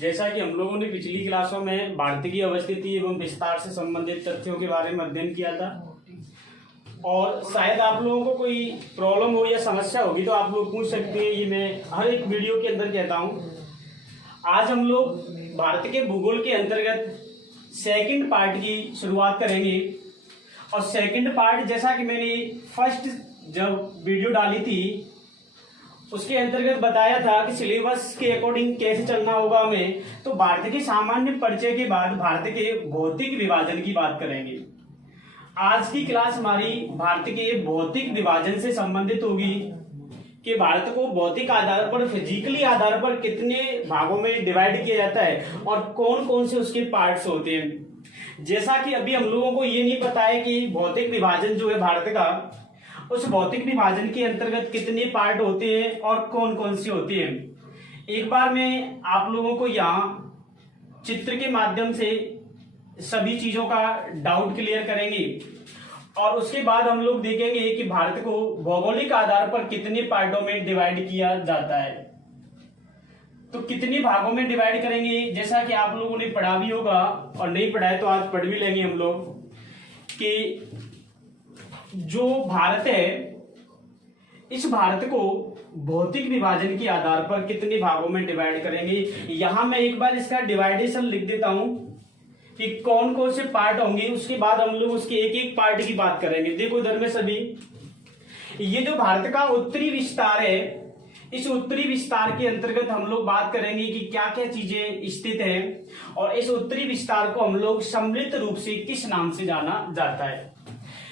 जैसा कि हम लोगों ने पिछली क्लासों में भारत की अवस्थिति एवं विस्तार से संबंधित तथ्यों के बारे में अध्ययन किया था, और शायद आप लोगों को कोई प्रॉब्लम हो या समस्या होगी तो आप लोग पूछ सकते हैं। ये मैं हर एक वीडियो के अंदर कहता हूँ। आज हम लोग भारत के भूगोल के अंतर्गत सेकंड पार्ट की शुरुआत करेंगे। और सेकंड पार्ट, जैसा कि मैंने फर्स्ट जब वीडियो डाली थी उसके अंतर्गत बताया था कि सिलेबस के अकॉर्डिंग कैसे चलना होगा हमें, तो भारत के सामान्य परिचय के बाद भारत के भौतिक विभाजन की बात करेंगे। आज की क्लास हमारी भारत के भौतिक विभाजन से संबंधित होगी कि भारत को भौतिक आधार पर, फिजिकली आधार पर कितने भागों में डिवाइड किया जाता है और कौन कौन से उसके पार्ट्स होते हैं। जैसा कि अभी हम लोगों को ये नहीं पता है कि भौतिक विभाजन जो है भारत का, उस भौतिक विभाजन के अंतर्गत कितने पार्ट होते हैं और कौन कौन से होते हैं। एक बार मैं आप लोगों को यहाँ चित्र के माध्यम से सभी चीजों का डाउट क्लियर करेंगे, और उसके बाद हम लोग देखेंगे कि भारत को भौगोलिक आधार पर कितने पार्टों में डिवाइड किया जाता है। तो कितने भागों में डिवाइड करेंगे, जैसा कि आप लोगों ने पढ़ा भी होगा, और नहीं पढ़ा है तो आज पढ़ भी लेंगे हम लोग, कि जो भारत है, इस भारत को भौतिक विभाजन के आधार पर कितने भागों में डिवाइड करेंगे। यहां मैं एक बार इसका डिवाइडेशन लिख देता हूं कि कौन कौन से पार्ट होंगे, उसके बाद हम लोग उसके एक एक पार्ट की बात करेंगे। देखो इधर में सभी, ये जो भारत का उत्तरी विस्तार है, इस उत्तरी विस्तार के अंतर्गत हम लोग बात करेंगे कि क्या क्या चीजें स्थित हैं, और इस उत्तरी विस्तार को हम लोग सम्मिलित रूप से किस नाम से जाना जाता है।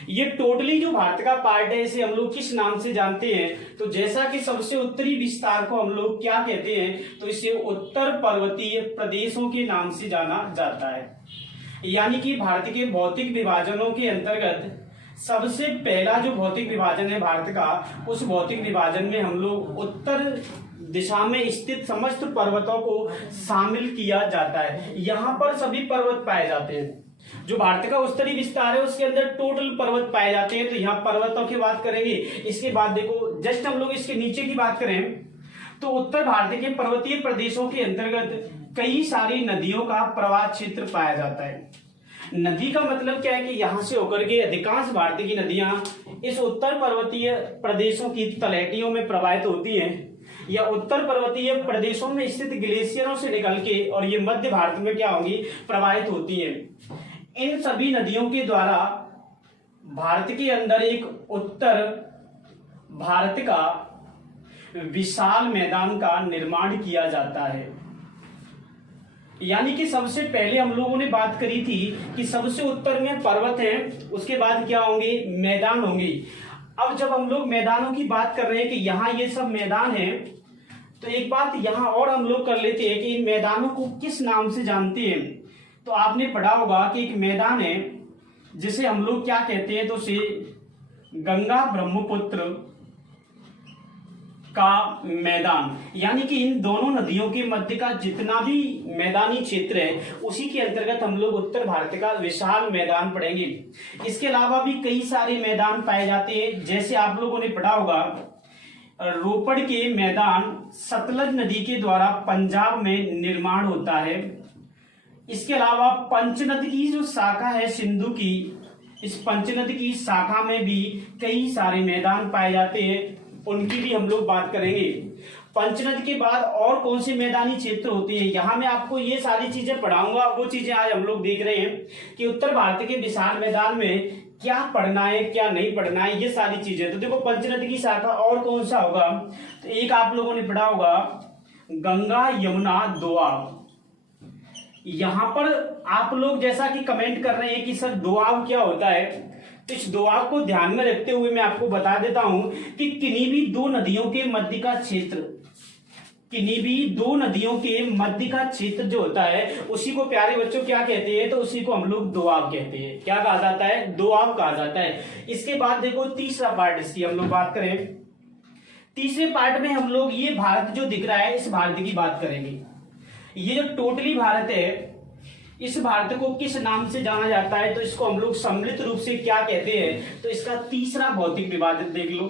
ये टोटली जो भारत का पार्ट है, इसे हम लोग किस नाम से जानते हैं, तो जैसा कि सबसे उत्तरी विस्तार को हम लोग क्या कहते हैं, तो इसे उत्तर पर्वतीय प्रदेशों के नाम से जाना जाता है। यानी कि भारत के भौतिक विभाजनों के अंतर्गत सबसे पहला जो भौतिक विभाजन है भारत का, उस भौतिक विभाजन में हम लोग उत्तर दिशा में स्थित समस्त पर्वतों को शामिल किया जाता है। यहाँ पर सभी पर्वत पाए जाते हैं। जो भारत का उत्तरी विस्तार है उसके अंदर टोटल पर्वत पाए जाते हैं, तो यहाँ पर्वतों की बात करेंगे। इसके बाद देखो, जस्ट हम लोग इसके नीचे की बात करें तो उत्तर भारत के पर्वतीय प्रदेशों के अंतर्गत कई सारी नदियों का प्रवाह क्षेत्र पाया जाता है। नदी का मतलब क्या है कि यहां से होकर के अधिकांश भारत की नदियां इस उत्तर पर्वतीय प्रदेशों की तलहटियों में प्रवाहित होती हैं, या उत्तर पर्वतीय प्रदेशों में स्थित ग्लेशियरों से निकल के और ये मध्य भारत में क्या होंगी, प्रवाहित होती है। इन सभी नदियों के द्वारा भारत के अंदर एक उत्तर भारत का विशाल मैदान का निर्माण किया जाता है। यानी कि सबसे पहले हम लोगों ने बात करी थी कि सबसे उत्तर में पर्वत हैं, उसके बाद क्या होंगे, मैदान होंगे। अब जब हम लोग मैदानों की बात कर रहे हैं कि यहाँ ये सब मैदान हैं, तो एक बात यहाँ और हम लोग कर लेते हैं कि इन मैदानों को किस नाम से जानते हैं। तो आपने पढ़ा होगा कि एक मैदान है जिसे हम लोग क्या कहते हैं, तो उसे गंगा ब्रह्मपुत्र का मैदान। यानी कि इन दोनों नदियों के मध्य का जितना भी मैदानी क्षेत्र है, उसी के अंतर्गत हम लोग उत्तर भारत का विशाल मैदान पढ़ेंगे। इसके अलावा भी कई सारे मैदान पाए जाते हैं, जैसे आप लोगों ने पढ़ा होगा रोपड़ के मैदान सतलज नदी के द्वारा पंजाब में निर्माण होता है। इसके अलावा पंचनद की जो शाखा है सिंधु की, इस पंचनद की शाखा में भी कई सारे मैदान पाए जाते हैं, उनकी भी हम लोग बात करेंगे। पंचनद के बाद और कौन से मैदानी क्षेत्र होते हैं, यहाँ मैं आपको ये सारी चीजें पढ़ाऊंगा। वो चीजें आज हम लोग देख रहे हैं कि उत्तर भारत के विशाल मैदान में क्या पढ़ना है क्या नहीं पढ़ना है, ये सारी चीजें। तो देखो, पंचनद की शाखा और कौन सा होगा, तो एक आप लोगों ने पढ़ा होगा गंगा यमुना दोआब। यहाँ पर आप लोग जैसा कि कमेंट कर रहे हैं कि सर दोआब क्या होता है, तो इस दोआब को ध्यान में रखते हुए मैं आपको बता देता हूं कि किन्हीं भी दो नदियों के मध्य का क्षेत्र, किन्हीं भी दो नदियों के मध्य का क्षेत्र जो होता है, उसी को प्यारे बच्चों क्या कहते हैं, तो उसी को हम लोग दोआब कहते हैं। क्या कहा जाता है, दोआब कहा जाता है। इसके बाद देखो तीसरा पार्ट, इसकी हम लोग बात करें। तीसरे पार्ट में हम लोग ये भारत जो दिख रहा है, इस भारत की बात करेंगे। ये जो टोटली भारत है, इस भारत को किस नाम से जाना जाता है, तो इसको हम लोग सम्मिलित रूप से क्या कहते हैं, तो इसका तीसरा भौतिक विभाजन देख लो।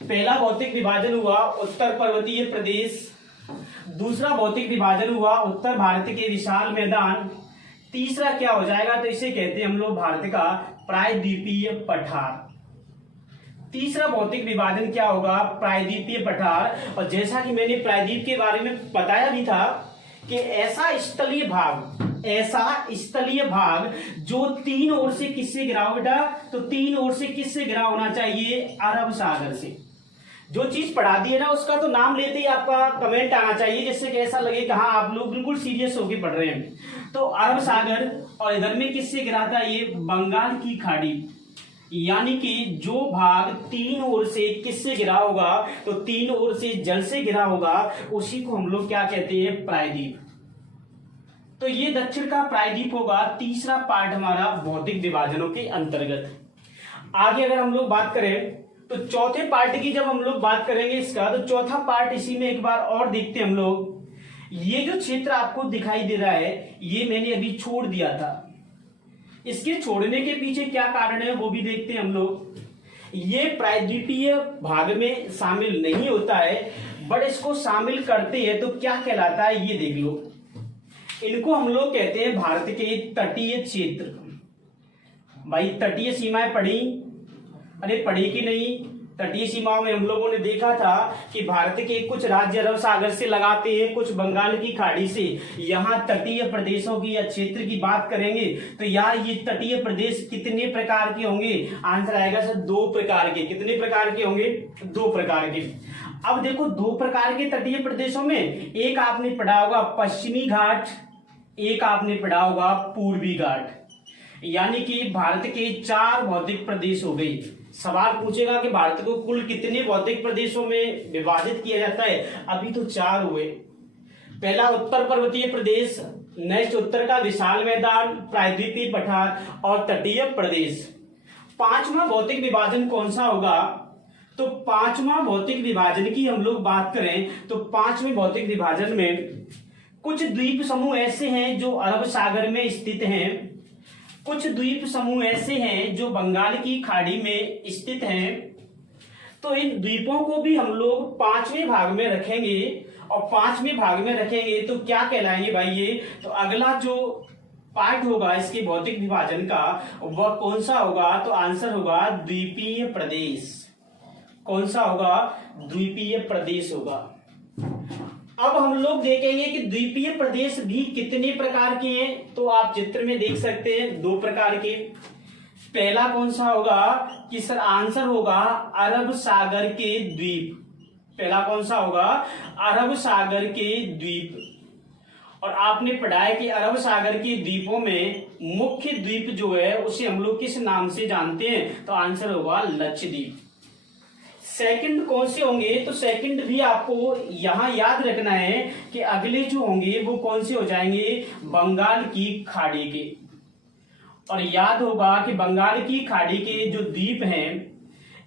पहला भौतिक विभाजन हुआ उत्तर पर्वतीय प्रदेश, दूसरा भौतिक विभाजन हुआ उत्तर भारत के विशाल मैदान। तीसरा क्या हो जाएगा, तो इसे कहते हैं हम लोग भारत का प्रायद्वीपीय पठार। तीसरा भौतिक विभाजन क्या होगा, प्रायद्वीपीय पठार। और जैसा कि मैंने प्रायद्वीप के बारे में बताया भी था कि ऐसा स्थलीय भाग जो तीन ओर से किससे घिरा हो बेटा, तो तीन ओर से किससे घिरा होना चाहिए, अरब सागर से। जो चीज पढ़ा दी है ना उसका तो नाम लेते ही आपका कमेंट आना चाहिए, जिससे कि ऐसा लगे कि हाँ आप लोग बिल्कुल सीरियस होके पढ़ रहे हैं। तो अरब सागर, और इधर में किससे घिरा था, ये बंगाल की खाड़ी। यानी कि जो भाग तीन ओर से किससे घिरा होगा, तो तीन ओर से जल से घिरा होगा, उसी को हम लोग क्या कहते हैं, प्रायद्वीप। तो ये दक्षिण का प्रायद्वीप होगा तीसरा पार्ट हमारा भौतिक विभाजनों के अंतर्गत। आगे अगर हम लोग बात करें तो चौथे पार्ट की जब हम लोग बात करेंगे इसका, तो चौथा पार्ट इसी में एक बार और देखते हैं हम लोग। ये जो क्षेत्र आपको दिखाई दे रहा है ये मैंने अभी छोड़ दिया था। इसके छोड़ने के पीछे क्या कारण है वो भी देखते हैं हम लोग। ये प्रायद्वीपीय भाग में शामिल नहीं होता है, बट इसको शामिल करते हैं तो क्या कहलाता है ये देख लो। इनको हम लोग कहते हैं भारत के तटीय क्षेत्र। भाई तटीय सीमाएं पढ़ी, अरे पढ़ी कि नहीं। तटीय सीमाओं में हम लोगों ने देखा था कि भारत के कुछ राज्य अरब सागर से लगाते हैं, कुछ बंगाल की खाड़ी से। यहाँ तटीय प्रदेशों की या क्षेत्र की बात करेंगे तो यार ये तटीय प्रदेश कितने प्रकार के होंगे, आंसर आएगा सर दो प्रकार के। कितने प्रकार के होंगे, दो प्रकार के। अब देखो दो प्रकार के तटीय प्रदेशों में एक आपने पढ़ा होगा पश्चिमी घाट, एक आपने पढ़ा होगा पूर्वी घाट। यानी कि भारत के चार भौतिक प्रदेश हो गए। सवाल पूछेगा कि भारत को कुल कितने भौतिक प्रदेशों में विभाजित किया जाता है, अभी तो चार हुए। पहला उत्तर पर्वतीय प्रदेश, नेक्स्ट उत्तर का विशाल मैदान, प्रायद्वीपीय पठार और तटीय प्रदेश। पांचवा भौतिक विभाजन कौन सा होगा, तो पांचवा भौतिक विभाजन की हम लोग बात करें तो पांचवें भौतिक विभाजन में कुछ द्वीप समूह ऐसे हैं जो अरब सागर में स्थित हैं, कुछ द्वीप समूह ऐसे हैं जो बंगाल की खाड़ी में स्थित हैं। तो इन द्वीपों को भी हम लोग पांचवें भाग में रखेंगे, और पांचवें भाग में रखेंगे तो क्या कहलाएंगे भाई ये, तो अगला जो पार्ट होगा इसके भौतिक विभाजन का वह कौन सा होगा, तो आंसर होगा द्वीपीय प्रदेश। कौन सा होगा, द्वीपीय प्रदेश होगा। अब हम लोग देखेंगे कि द्वीपीय प्रदेश भी कितने प्रकार के हैं, तो आप चित्र में देख सकते हैं दो प्रकार के। पहला कौन सा होगा कि सर आंसर होगा अरब सागर के द्वीप। पहला कौन सा होगा, अरब सागर के द्वीप। और आपने पढ़ा है कि अरब सागर के द्वीपों में मुख्य द्वीप जो है उसे हम लोग किस नाम से जानते हैं, तो आंसर होगा लक्षद्वीप। सेकंड कौन से होंगे, तो सेकंड भी आपको यहां याद रखना है कि अगले जो होंगे वो कौन से हो जाएंगे, बंगाल की खाड़ी के। और याद होगा कि बंगाल की खाड़ी के जो द्वीप हैं,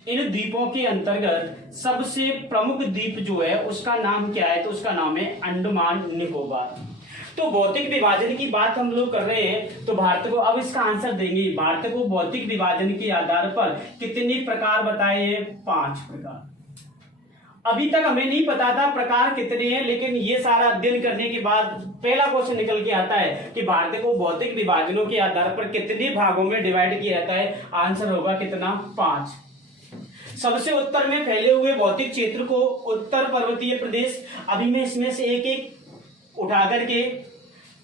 इन द्वीपों के अंतर्गत सबसे प्रमुख द्वीप जो है उसका नाम क्या है, तो उसका नाम है अंडमान निकोबार। तो भौतिक विभाजन की बात हम लोग कर रहे हैं, तो भारत को अब इसका आंसर देंगे। भारत को भौतिक विभाजन के आधार पर कितने प्रकार बताए हैं, 5 प्रकार। अभी तक हमें नहीं पता था प्रकार कितने हैं, लेकिन ये सारा अध्ययन करने के बाद पहला क्वेश्चन निकल के आता है कि भारत को भौतिक विभाजनों के आधार पर कितने भागों में डिवाइड किया जाता है, आंसर होगा कितना, 5। सबसे उत्तर में फैले हुए भौतिक क्षेत्र को उत्तर पर्वतीय प्रदेश। अभी मैं इसमें से एक एक उठा करके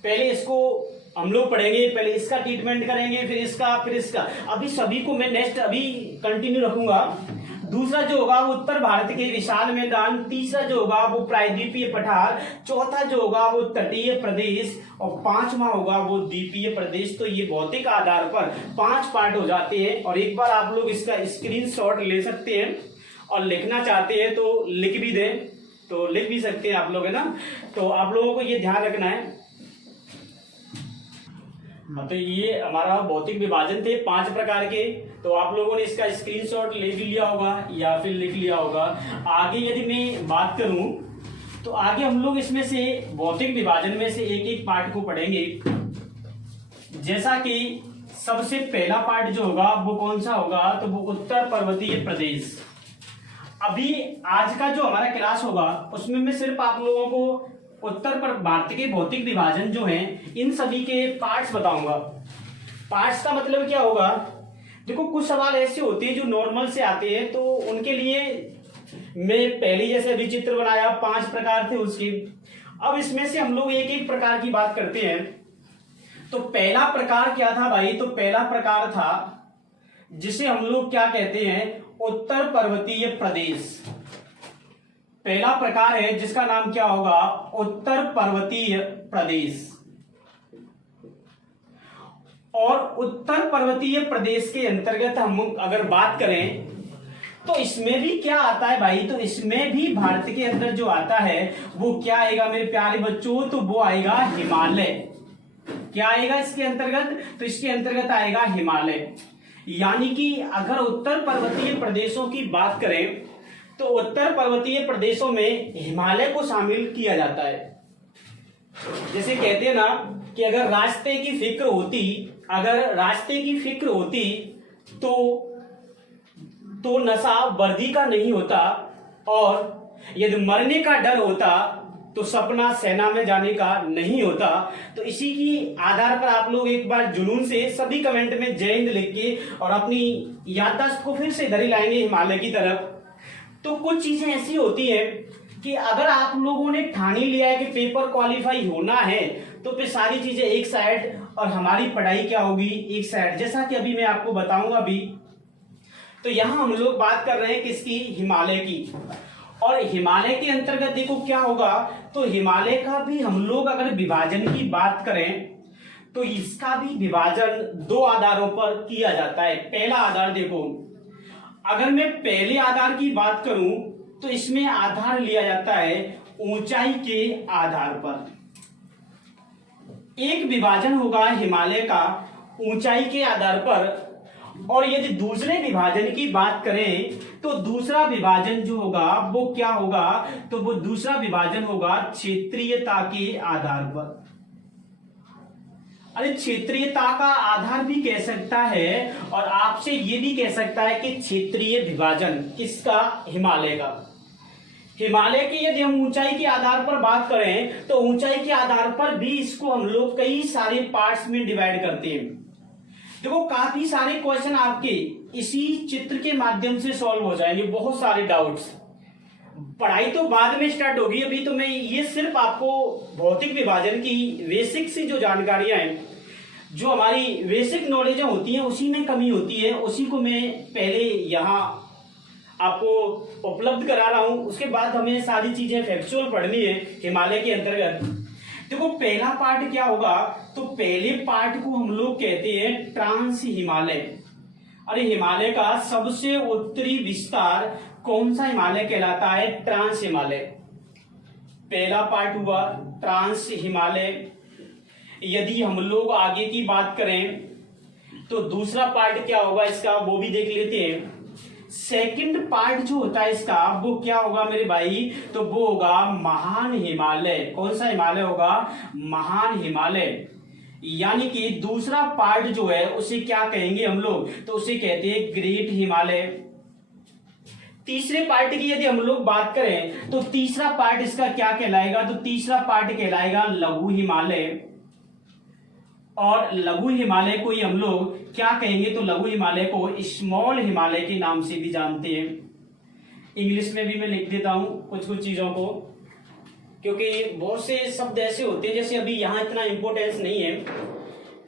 पहले इसको हम लोग पढ़ेंगे, पहले इसका ट्रीटमेंट करेंगे, फिर इसका। अभी सभी को मैं नेक्स्ट अभी कंटिन्यू रखूंगा। दूसरा जो होगा वो उत्तर भारत के विशाल मैदान, तीसरा जो होगा वो प्रायद्वीपीय पठार, चौथा जो होगा वो तटीय प्रदेश, और पांचवा होगा वो द्वीपीय प्रदेश। तो ये भौतिक आधार पर 5 पार्ट हो जाते हैं। और एक बार आप लोग इसका स्क्रीनशॉट ले सकते हैं, और लिखना चाहते हैं तो लिख भी दें, तो लिख भी सकते हैं आप लोग, है ना। तो आप लोगों को ये ध्यान रखना है। तो ये हमारा भौतिक विभाजन थे 5 प्रकार के। तो आप लोगों ने इसका स्क्रीनशॉट ले भी लिया होगा या फिर लिख लिया होगा। आगे यदि मैं बात करूं तो आगे हम लोग इसमें से भौतिक विभाजन में से एक एक पार्ट को पढ़ेंगे। जैसा कि सबसे पहला पार्ट जो होगा वो कौन सा होगा, तो वो उत्तर पर्वतीय प्रदेश। अभी आज का जो हमारा क्लास होगा उसमें मैं सिर्फ आप लोगों को उत्तर पर भारत के भौतिक विभाजन जो हैं इन सभी के पार्ट्स बताऊंगा। पार्ट्स का मतलब क्या होगा, देखो कुछ सवाल ऐसे होते हैं जो नॉर्मल से आते हैं, तो उनके लिए मैं पहले जैसे अभी चित्र बनाया 5 प्रकार थे उसके। अब इसमें से हम लोग एक एक प्रकार की बात करते हैं। तो पहला प्रकार क्या था भाई, तो पहला प्रकार था जिसे हम लोग क्या कहते हैं, उत्तर पर्वतीय प्रदेश। पहला प्रकार है जिसका नाम क्या होगा, उत्तर पर्वतीय प्रदेश। और उत्तर पर्वतीय प्रदेश के अंतर्गत हम अगर बात करें तो इसमें भी क्या आता है भाई, तो इसमें भी भारत के अंदर जो आता है वो क्या आएगा मेरे प्यारे बच्चों, तो वो आएगा हिमालय। क्या आएगा इसके अंतर्गत, तो इसके अंतर्गत आएगा हिमालय। यानी कि अगर उत्तर पर्वतीय प्रदेशों की बात करें तो उत्तर पर्वतीय प्रदेशों में हिमालय को शामिल किया जाता है। जैसे कहते हैं ना कि अगर रास्ते की फिक्र होती, अगर रास्ते की फिक्र होती तो नशा वर्दी का नहीं होता, और यदि मरने का डर होता तो सपना सेना में जाने का नहीं होता। तो इसी की आधार पर आप लोग एक बार जुनून से सभी कमेंट में जय हिंद लिख के और अपनी याददाश्त को फिर से इधर ही लाएंगे हिमालय की तरफ। तो कुछ चीजें ऐसी होती है कि अगर आप लोगों ने ठान ही लिया है कि पेपर क्वालिफाई होना है तो फिर सारी चीजें एक साइड और हमारी पढ़ाई क्या होगी एक साइड, जैसा कि अभी मैं आपको बताऊंगा भी। तो यहां हम लोग बात कर रहे हैं किसकी, हिमालय की। और हिमालय के अंतर्गत देखो क्या होगा, तो हिमालय का भी हम लोग अगर विभाजन की बात करें तो इसका भी विभाजन 2 आधारों पर किया जाता है। पहला आधार देखो, अगर मैं पहले आधार की बात करूं तो इसमें आधार लिया जाता है ऊंचाई के आधार पर। एक विभाजन होगा हिमालय का ऊंचाई के आधार पर, और यदि दूसरे विभाजन की बात करें तो दूसरा विभाजन जो होगा वो क्या होगा, तो वो दूसरा विभाजन होगा क्षेत्रीयता के आधार पर। अरे क्षेत्रीयता का आधार भी कह सकता है और आपसे ये भी कह सकता है कि क्षेत्रीय विभाजन किसका, हिमालय का। हिमालय की यदि हम ऊंचाई के आधार पर बात करें तो ऊंचाई के आधार पर भी इसको हम लोग कई सारे पार्ट्स में डिवाइड करते हैं। देखो काफी सारे क्वेश्चन आपके इसी चित्र के माध्यम से सॉल्व हो जाएंगे, बहुत सारे डाउट्स। पढ़ाई तो बाद में स्टार्ट होगी, अभी तो मैं ये सिर्फ आपको भौतिक विभाजन की बेसिक सी जो जानकारियां हैं, जो हमारी बेसिक नॉलेज होती है उसी में कमी होती है, उसी को मैं पहले यहाँ आपको उपलब्ध करा रहा हूं। उसके बाद हमें सारी चीजें फैक्चुअल पढ़नी है हिमालय के अंतर्गत। देखो पहला पार्ट क्या होगा, तो पहले पार्ट को हम लोग कहते हैं ट्रांस हिमालय। अरे हिमालय का सबसे उत्तरी विस्तार कौन सा हिमालय कहलाता है, ट्रांस हिमालय। पहला पार्ट हुआ ट्रांस हिमालय। यदि हम लोग आगे की बात करें तो दूसरा पार्ट क्या होगा इसका, वो भी देख लेते हैं। सेकंड पार्ट जो होता है इसका वो क्या होगा मेरे भाई, तो वो होगा महान हिमालय। कौन सा हिमालय होगा, महान हिमालय। यानी कि दूसरा पार्ट जो है उसे क्या कहेंगे हम लोग, तो उसे कहते हैं ग्रेट हिमालय। तीसरे पार्ट की यदि हम लोग बात करें तो तीसरा पार्ट इसका क्या कहलाएगा, तो तीसरा पार्ट कहलाएगा लघु हिमालय। और लघु हिमालय को ही हम लोग क्या कहेंगे, तो लघु हिमालय को स्मॉल हिमालय के नाम से भी जानते हैं। इंग्लिश में भी मैं लिख देता हूं कुछ कुछ चीजों को, क्योंकि बहुत से शब्द ऐसे होते हैं जैसे अभी यहाँ इतना इंपॉर्टेंस नहीं है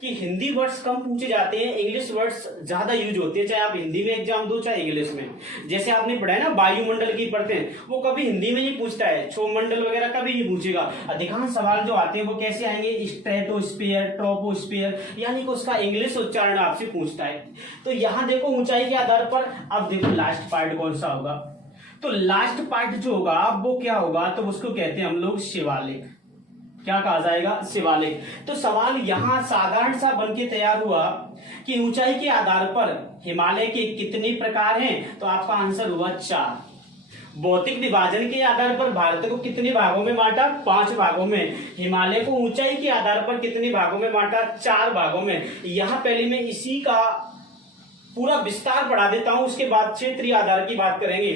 कि हिंदी वर्ड्स कम पूछे जाते हैं, इंग्लिश वर्ड्स ज्यादा यूज होते हैं, चाहे आप हिंदी में एग्जाम दो चाहे इंग्लिश में। जैसे आपने पढ़ा है ना वायुमंडल की पढ़ते हैं, वो कभी हिंदी में नहीं पूछता है, क्षोमंडल वगैरह कभी नहीं पूछेगा। अधिकांश सवाल जो आते हैं वो कैसे आएंगे, स्ट्रेटोस्फीयर, ट्रोपोस्फीयर, यानी कि उसका इंग्लिश उच्चारण आपसे पूछता है। तो यहाँ देखो ऊंचाई के आधार पर। अब देखो लास्ट पार्ट कौन सा होगा, तो लास्ट पार्ट जो होगा वो क्या होगा, तो उसको कहते हैं हम लोग शिवालिक। क्या कहा जाएगा, शिवालिक। तो सवाल यहां साधारण सा बनके तैयार हुआ कि ऊंचाई के आधार पर हिमालय के कितने प्रकार हैं, तो आपका आंसर हुआ 4। भौतिक विभाजन के आधार पर भारत को कितने भागों में बांटा, 5 भागों में। हिमालय को ऊंचाई के आधार पर कितने भागों में बांटा, 4 भागों में। यहां पहले मैं इसी का पूरा विस्तार पढ़ा देता हूं, उसके बाद क्षेत्रीय आधार की बात करेंगे।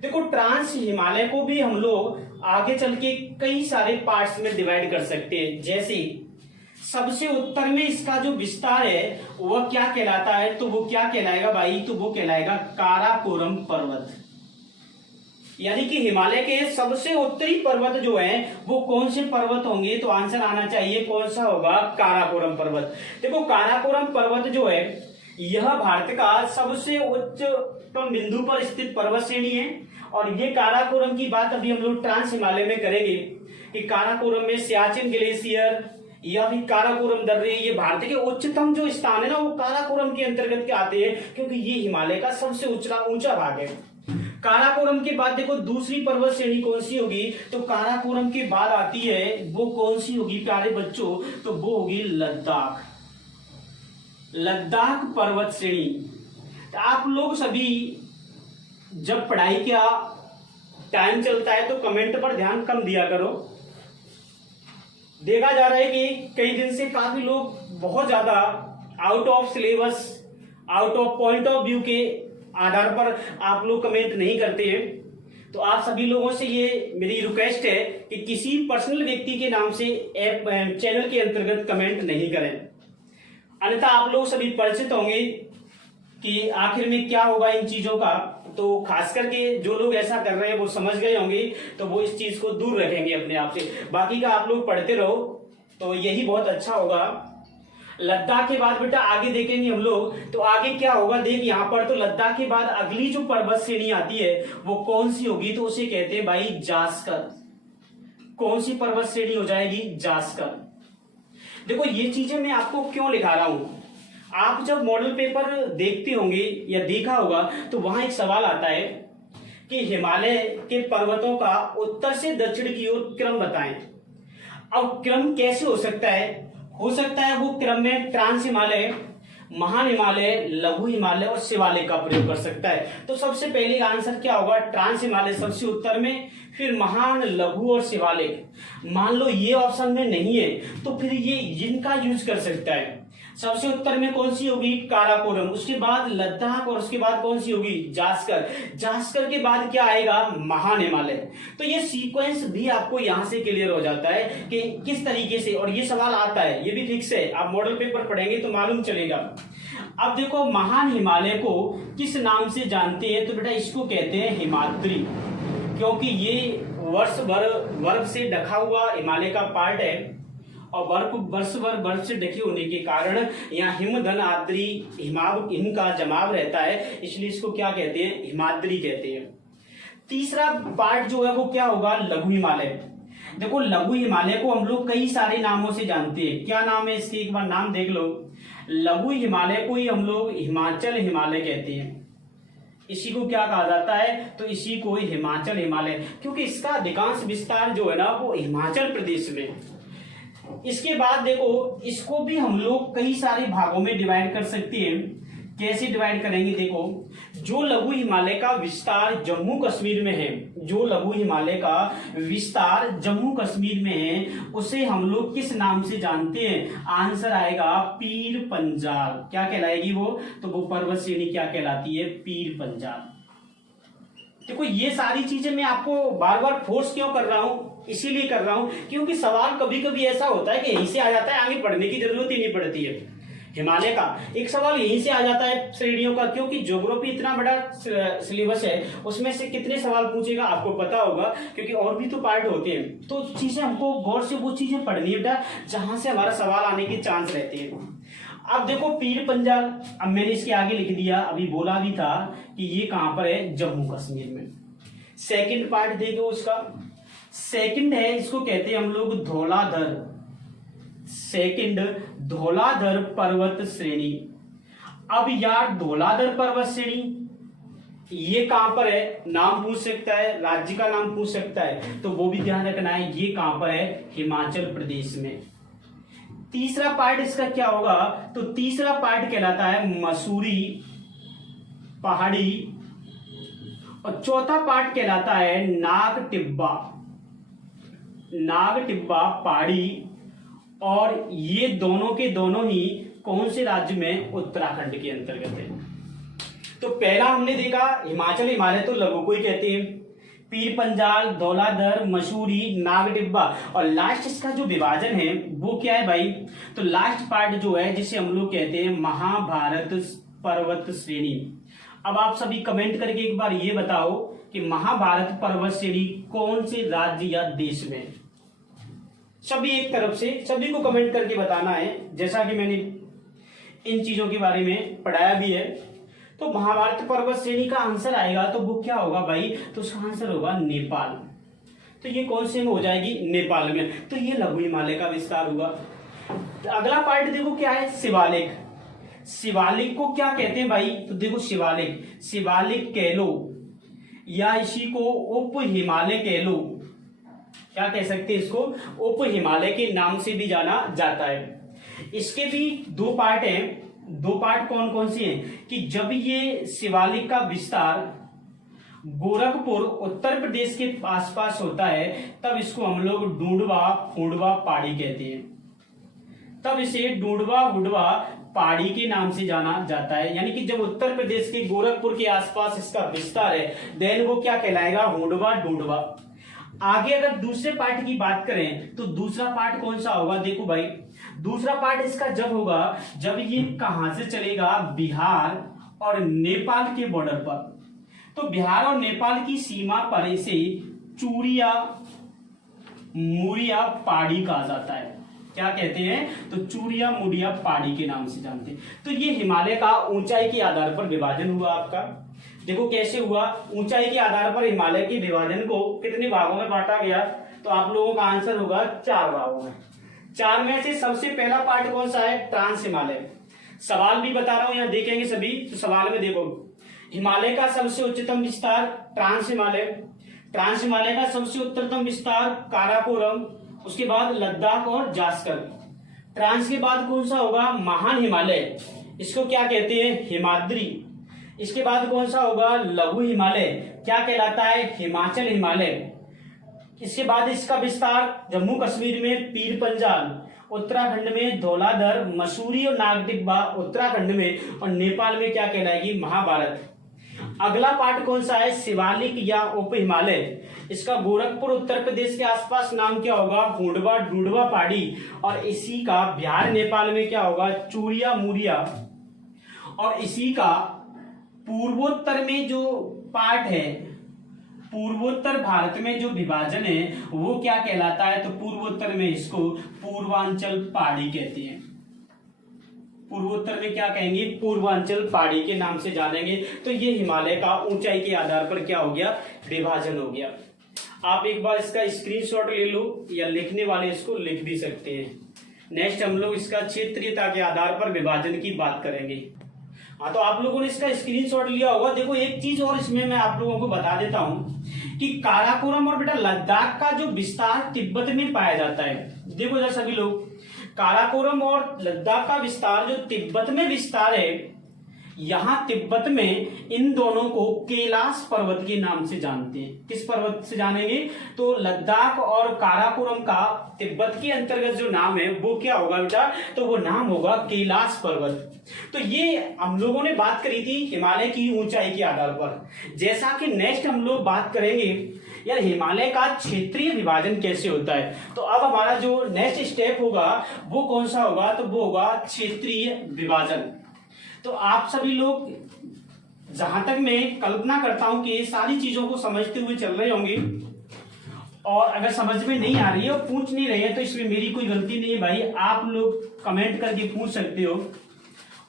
देखो ट्रांस हिमालय को भी हम लोग आगे चल के कई सारे पार्ट्स में डिवाइड कर सकते हैं। जैसे सबसे उत्तर में इसका जो विस्तार है वह क्या कहलाता है, तो वो क्या कहलाएगा भाई, तो वो कहलाएगा काराकोरम पर्वत। यानी कि हिमालय के सबसे उत्तरी पर्वत जो है वो कौन से पर्वत होंगे, तो आंसर आना चाहिए कौन सा होगा, काराकोरम पर्वत। देखो काराकोरम पर्वत जो है यह भारत का सबसे उच्चतम बिंदु पर स्थित पर्वत श्रेणी है। और ये काराकोरम की बात अभी हम लोग ट्रांस हिमालय में करेंगे कि काराकोरम में सियाचिन ग्लेशियर या फिर काराकोरम दर्रे, ये भारत के उच्चतम जो स्थान है ना वो काराकोरम के अंतर्गत के आते हैं, क्योंकि ये हिमालय का सबसे ऊंचा भाग है। काराकोरम के बाद देखो दूसरी पर्वत श्रेणी कौन सी होगी, तो काराकोरम के बाद आती है वो कौन सी होगी प्यारे बच्चों, तो वो होगी लद्दाख। लद्दाख पर्वत श्रेणी। तो आप लोग सभी जब पढ़ाई का टाइम चलता है तो कमेंट पर ध्यान कम दिया करो। देखा जा रहा है कि कई दिन से काफी लोग बहुत ज्यादा out of syllabus, out of point of view के आधार पर आप लोग कमेंट नहीं करते हैं। तो आप सभी लोगों से ये मेरी रिक्वेस्ट है कि किसी पर्सनल व्यक्ति के नाम से चैनल के अंतर्गत कमेंट नहीं करें, अन्यथा आप लोग सभी परिचित होंगे कि आखिर में क्या होगा इन चीजों का। तो खास करके जो लोग ऐसा कर रहे हैं वो समझ गए होंगे, तो वो इस चीज को दूर रखेंगे अपने आप से। बाकी का आप लोग पढ़ते रहो तो यही बहुत अच्छा होगा। लद्दाख के बाद बेटा आगे देखेंगे हम लोग, तो आगे क्या होगा देख यहाँ पर, तो लद्दाख के बाद अगली जो पर्वत श्रेणी आती है वो कौन सी होगी, तो उसे कहते हैं भाई जास्कर। कौन सी पर्वत श्रेणी हो जाएगी, जास्कर। देखो ये चीजें मैं आपको क्यों लिखा रहा हूं, आप जब मॉडल पेपर देखते होंगे या देखा होगा तो वहां एक सवाल आता है कि हिमालय के पर्वतों का उत्तर से दक्षिण की ओर क्रम बताएं। अब क्रम कैसे हो सकता है वो क्रम में ट्रांस हिमालय, महान हिमालय, लघु हिमालय और शिवालिक का प्रयोग कर सकता है। तो सबसे पहले आंसर क्या होगा, ट्रांस हिमालय सबसे उत्तर में, फिर महान, लघु और शिवालिक। मान लो ये ऑप्शन में नहीं है तो फिर ये जिनका यूज कर सकता है। सबसे उत्तर में कौन सी होगी, काराकोरम, उसके बाद लद्दाख और उसके बाद कौन सी होगी, जास्कर। जास्कर के बाद क्या आएगा, महान हिमालय। तो ये सीक्वेंस भी आपको यहां से क्लियर हो जाता है कि किस तरीके से, और ये सवाल आता है, ये भी फिक्स है, आप मॉडल पेपर पढ़ेंगे तो मालूम चलेगा। अब देखो महान हिमालय को किस नाम से जानते हैं, तो बेटा इसको कहते हैं हिमाद्री, क्योंकि ये वर्ष भर बर्फ से ढका हुआ हिमालय का पार्ट है और वर्ष भर बर्फ से ढके होने के कारण यहाँ हिमधन आद्री हिम का जमाव रहता है, इसलिए इसको क्या कहते हैं, हिमाद्री कहते हैं। तीसरा पार्ट जो है वो क्या होगा, लघु हिमालय। देखो लघु हिमालय को हम लोग कई सारे नामों से जानते हैं। क्या नाम है इसके, एक बार नाम देख लो। लघु हिमालय को ही हम लोग हिमाचल हिमालय कहते हैं। इसी को क्या कहा जाता है, तो इसी को हिमाचल हिमालय, क्योंकि इसका अधिकांश विस्तार जो है ना वो हिमाचल प्रदेश में। इसके बाद देखो इसको भी हम लोग कई सारे भागों में डिवाइड कर सकते हैं। कैसे डिवाइड करेंगे, देखो जो लघु हिमालय का विस्तार जम्मू कश्मीर में है, जो लघु हिमालय का विस्तार जम्मू कश्मीर में है उसे हम लोग किस नाम से जानते हैं, आंसर आएगा पीर पंजाल। क्या कहलाएगी वो, तो वो पर्वत श्रेणी क्या कहलाती है, पीर पंजाल। देखो ये सारी चीजें मैं आपको बार बार फोर्स क्यों कर रहा हूं, इसीलिए कर रहा हूं क्योंकि सवाल कभी कभी ऐसा होता है कि यहीं से आ जाता है, आगे पढ़ने की जरूरत ही नहीं पड़ती है। हिमालय का एक सवाल यहीं से आ जाता है श्रेणियों का, क्योंकि ज्योग्राफी इतना बड़ा सिलेबस है, उसमें से कितने सवाल पूछेगा आपको पता होगा, क्योंकि और भी तो पार्ट होते हैं। तो चीजें हमको गौर से वो चीजें पढ़नी है बेटा जहां से हमारा सवाल आने के चांस रहते हैं। अब देखो पीर पंजाल, अब मैंने इसके आगे लिख दिया, अभी बोला भी था कि ये कहां पर है, जम्मू कश्मीर में। सेकंड पार्ट देखो उसका, सेकंड है, इसको कहते हैं हम लोग धौलाधर। सेकंड धौलाधर पर्वत श्रेणी। अब यार धौलाधर पर्वत श्रेणी ये कहां पर है, नाम पूछ सकता है, राज्य का नाम पूछ सकता है, तो वो भी ध्यान रखना है, ये कहां पर है, हिमाचल प्रदेश में। तीसरा पार्ट इसका क्या होगा, तो तीसरा पार्ट कहलाता है मसूरी पहाड़ी, और चौथा पार्ट कहलाता है नाग टिब्बा, नाग टिब्बा पहाड़ी। और ये दोनों के दोनों ही कौन से राज्य में, उत्तराखंड के अंतर्गत है। तो पहला हमने देखा हिमाचल हिमालय तो लघु को ही कहते हैं, पीर पंजाल, धौलाधर, मसूरी, नागटिब्बा। और लास्ट इसका जो विभाजन है वो क्या है भाई, तो लास्ट पार्ट जो है जिसे हम लोग कहते हैं महाभारत पर्वत श्रेणी। अब आप सभी कमेंट करके एक बार ये बताओ कि महाभारत पर्वत श्रेणी कौन से राज्य या देश में। सभी एक तरफ से सभी को कमेंट करके बताना है, जैसा कि मैंने इन चीजों के बारे में पढ़ाया भी है। तो महाभारत पर्वत श्रेणी का आंसर आएगा तो वो क्या होगा भाई, तो उसका आंसर होगा नेपाल। तो ये कौन से में हो जाएगी, नेपाल में। तो ये लघु हिमालय का विस्तार हुआ। अगला पार्ट देखो क्या है, शिवालिक। शिवालिक को क्या कहते हैं भाई, तो देखो शिवालिक, शिवालिक कह लो या इसी को उप हिमालय कह लो, क्या कह सकते हैं इसको, उप हिमालय के नाम से भी जाना जाता है। इसके भी दो पार्ट हैं। दो पार्ट कौन कौन से हैं कि जब ये शिवालिक का विस्तार गोरखपुर उत्तर प्रदेश के आसपास होता है तब इसको हम लोग डूडवा हुडवा पहाड़ी कहते हैं। तब इसे डूडवा हुडवा पहाड़ी के नाम से जाना जाता है। यानी कि जब उत्तर प्रदेश के गोरखपुर के आसपास इसका विस्तार है देन वो क्या कहलाएगा, हुडवा डूडवा। आगे अगर दूसरे पार्ट की बात करें तो दूसरा पार्ट कौन सा होगा, देखो भाई दूसरा पार्ट इसका जब होगा जब ये कहां से चलेगा, बिहार और नेपाल के बॉर्डर पर। तो बिहार और नेपाल की सीमा पर इसे चूड़िया मुड़िया पहाड़ी कहा जाता है। क्या कहते हैं, तो चूड़िया मुड़िया पहाड़ी के नाम से जानते हैं। तो ये हिमालय का ऊंचाई के आधार पर विभाजन हुआ आपका। देखो कैसे हुआ, ऊंचाई के आधार पर हिमालय के विभाजन को कितने भागों में बांटा गया, तो आप लोगों का आंसर होगा 4 भागों में। 4 में से सबसे पहला पार्ट कौन सा है, ट्रांस हिमालय। सवाल भी बता रहा हूं, यहाँ देखेंगे सभी। तो सवाल में देखो, हिमालय का सबसे उच्चतम विस्तार ट्रांस हिमालय, ट्रांस हिमालय का सबसे उत्तरतम विस्तार काराकोरम, उसके बाद लद्दाख और जास्कर। ट्रांस के बाद कौन सा होगा, महान हिमालय, इसको क्या कहते हैं, हिमाद्री। इसके बाद कौन सा होगा, लघु हिमालय, क्या कहलाता है, हिमाचल हिमालय। इसके बाद इसका विस्तार जम्मू कश्मीर में पीर पंजाल, उत्तराखंड में धौलाधर, मसूरी और नागटिब्बा उत्तराखंड में, और नेपाल में क्या कहलाएगी, महाभारत। अगला पार्ट कौन सा है, शिवालिक या उप हिमालय। इसका गोरखपुर उत्तर प्रदेश के आसपास नाम क्या होगा, हुडवा डूडवा पहाड़ी, और इसी का बिहार नेपाल में क्या होगा, चूड़िया मुड़िया। और इसी का पूर्वोत्तर में जो पार्ट है, पूर्वोत्तर भारत में जो विभाजन है वो क्या कहलाता है, तो पूर्वोत्तर में इसको पूर्वांचल पहाड़ी कहते हैं। पूर्वोत्तर में क्या कहेंगे, पूर्वांचल पहाड़ी के नाम से जानेंगे। तो ये हिमालय का ऊंचाई के आधार पर क्या हो गया, विभाजन हो गया। आप एक बार इसका स्क्रीनशॉट ले लो या लिखने वाले इसको लिख भी सकते हैं। नेक्स्ट हम लोग इसका क्षेत्रीयता के आधार पर विभाजन की बात करेंगे। हाँ, तो आप लोगों ने इसका स्क्रीनशॉट लिया होगा। देखो एक चीज और इसमें मैं आप लोगों को बता देता हूं कि काराकोरम और बेटा लद्दाख का जो विस्तार तिब्बत में पाया जाता है। देखो जरा सभी लोग, काराकोरम और लद्दाख का विस्तार जो तिब्बत में विस्तार है, यहां तिब्बत में इन दोनों को कैलाश पर्वत के नाम से जानते हैं। किस पर्वत से जानेंगे, तो लद्दाख और काराकोरम का तिब्बत के अंतर्गत जो नाम है वो क्या होगा बेटा, तो वो नाम होगा कैलाश पर्वत। तो ये हम लोगों ने बात करी थी हिमालय की ऊंचाई के आधार पर। जैसा कि नेक्स्ट हम लोग बात करेंगे यार हिमालय का क्षेत्रीय विभाजन कैसे होता है। तो अब हमारा जो नेक्स्ट स्टेप होगा वो कौन सा होगा, तो वो होगा क्षेत्रीय विभाजन। तो आप सभी लोग, जहां तक मैं कल्पना करता हूं कि सारी चीजों को समझते हुए चल रहे होंगे, और अगर समझ में नहीं आ रही है और पूछ नहीं रहे हैं तो इसमें मेरी कोई गलती नहीं है भाई। आप लोग कमेंट करके पूछ सकते हो,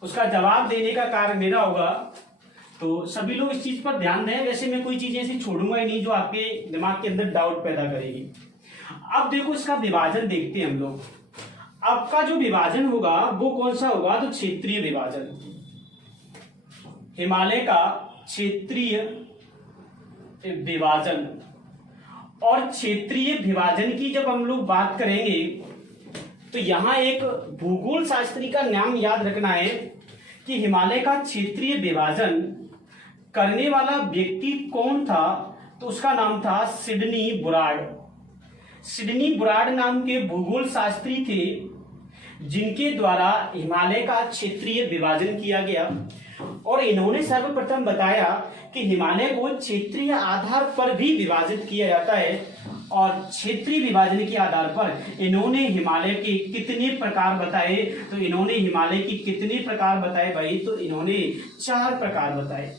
उसका जवाब देने का कार्य मेरा होगा। तो सभी लोग इस चीज पर ध्यान दें। वैसे मैं कोई चीजें ऐसी छोड़ूंगा ही नहीं जो आपके दिमाग के अंदर डाउट पैदा करेगी। अब देखो इसका विभाजन देखते हैं हम लोग। अब का जो विभाजन होगा वो कौन सा होगा, तो क्षेत्रीय विभाजन। हिमालय का क्षेत्रीय विभाजन। और क्षेत्रीय विभाजन की जब हम लोग बात करेंगे तो यहां एक भूगोल शास्त्री का नाम याद रखना है कि हिमालय का क्षेत्रीय विभाजन करने वाला व्यक्ति कौन था, तो उसका नाम था सिडनी बुराड। सिडनी बुराड नाम के भूगोल शास्त्री थे जिनके द्वारा हिमालय का क्षेत्रीय विभाजन किया गया। और इन्होंने सर्वप्रथम बताया कि हिमालय को क्षेत्रीय आधार पर भी विभाजित किया जाता है। और क्षेत्रीय विभाजन के आधार पर इन्होंने हिमालय के कितने प्रकार बताए, तो इन्होंने हिमालय के कितने प्रकार बताए भाई, तो इन्होंने 4 प्रकार बताए।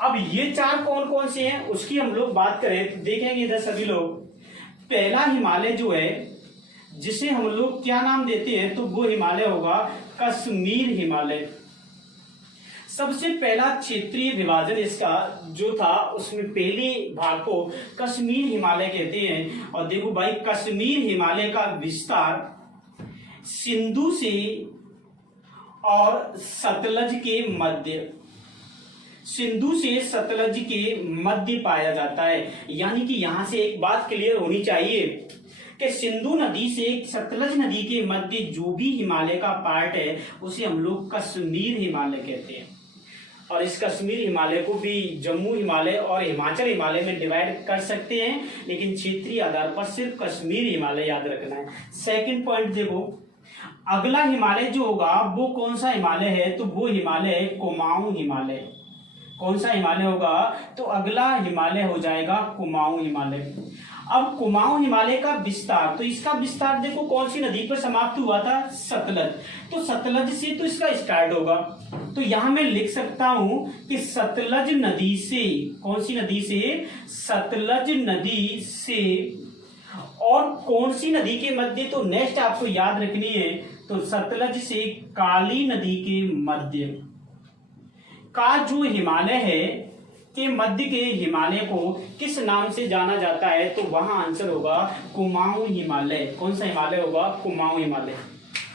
अब ये 4 कौन कौन से हैं उसकी हम लोग बात करें तो देखेंगे इधर सभी लोग। पहला हिमालय जो है जिसे हम लोग क्या नाम देते हैं, तो वो हिमालय होगा कश्मीर हिमालय। सबसे पहला क्षेत्रीय विभाजन इसका जो था उसमें पहले भाग को कश्मीर हिमालय कहते हैं। और देखो भाई, कश्मीर हिमालय का विस्तार सिंधु से और सतलज के मध्य, सिंधु से सतलज के मध्य पाया जाता है। यानी कि यहां से एक बात क्लियर होनी चाहिए कि सिंधु नदी से सतलज नदी के मध्य जो भी हिमालय का पार्ट है उसे हम लोग कश्मीर हिमालय कहते हैं। और इस कश्मीर हिमालय को भी जम्मू हिमालय और हिमाचल हिमालय में डिवाइड कर सकते हैं, लेकिन क्षेत्रीय आधार पर सिर्फ कश्मीर हिमालय याद रखना है। सेकंड पॉइंट देखो, अगला हिमालय जो होगा वो कौन सा हिमालय है, तो वो हिमालय है कुमाऊं हिमालय। कौन सा हिमालय होगा, तो अगला हिमालय हो जाएगा कुमाऊं हिमालय। अब कुमाऊं हिमालय का विस्तार, तो इसका विस्तार देखो कौन सी नदी पर समाप्त हुआ था, सतलज। तो सतलज से तो इसका स्टार्ट होगा, तो यहां मैं लिख सकता हूं कि सतलज नदी से, कौन सी नदी से, सतलज नदी से। और कौन सी नदी के मध्य, तो नेक्स्ट आपको याद रखनी है, तो सतलज से काली नदी के मध्य का जो हिमालय है के मध्य के हिमालय को किस नाम से जाना जाता है, तो वहां आंसर होगा कुमाऊं हिमालय। कौन सा हिमालय होगा, कुमाऊं हिमालय।